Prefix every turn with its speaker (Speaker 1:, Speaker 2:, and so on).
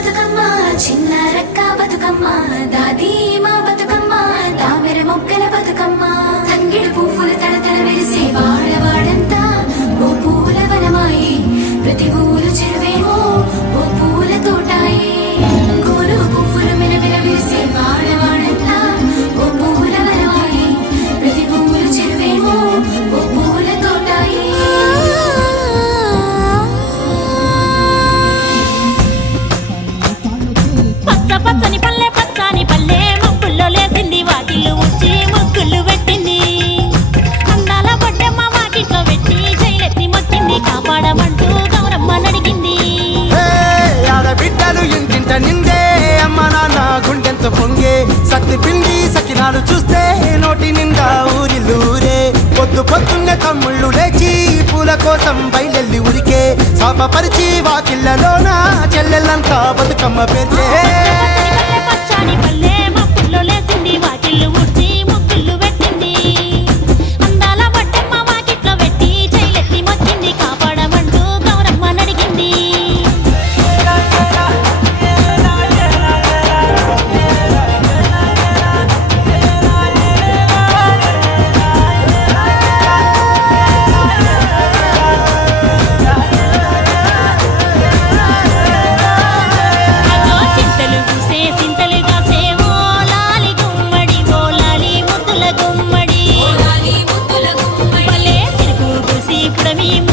Speaker 1: బతుకమ్మ చిన్న రక్క బతుకమ్మ.
Speaker 2: పల్లె పచ్చని పల్లె మబ్బుల్లో లేసింది వాకిళ్ళు ఉచ్చి ముగ్గులు పెట్టింది. అందాల బొడ్డమ్మ వాకిట్లో పెట్టి జైలెత్తి మొక్కింది కాపాడమంటూ గౌరమ్మ నడిగింది
Speaker 3: హే, ఆడబిడ్డలు ఇంటింట నిందే అమ్మ నాన్న గుండెంత పొంగే సత్తి పిండి సకినాలు చూస్తే నోటి నిండా ఊరిల్లూరే పొద్దు పొద్దున్నే తమ్ముళ్ళు లేచి పూల కోసం బయలెల్లి ఉరికే శాపపరిచి వాకిళ్ళలోన చెల్లెళ్ళంతా బతుకమ్మ పేర్చే.
Speaker 2: Самим